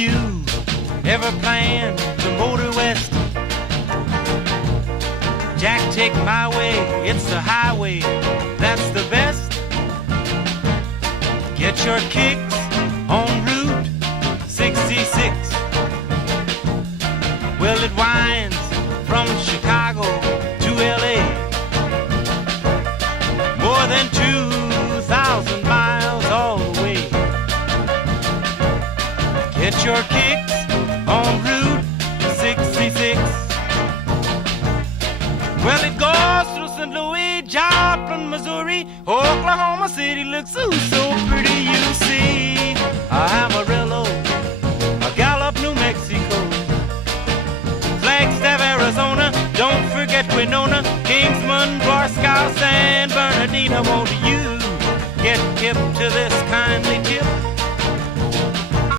you ever plan to motor west? Jack, take my way, it's the highway, that's the best. Get your kicks on Route 66. Well, it winds from Chicago to LA, more than 2,000 miles all the way. Get your kicks on Route 66. Well, it goes through St. Louis, Joplin, Missouri, Oklahoma City looks so pretty, you see. Amarillo, Gallup, New Mexico, Flagstaff, Arizona, don't forget Winona, Kingsman, Barstow, San Bernardino. Won't you get hip to this kindly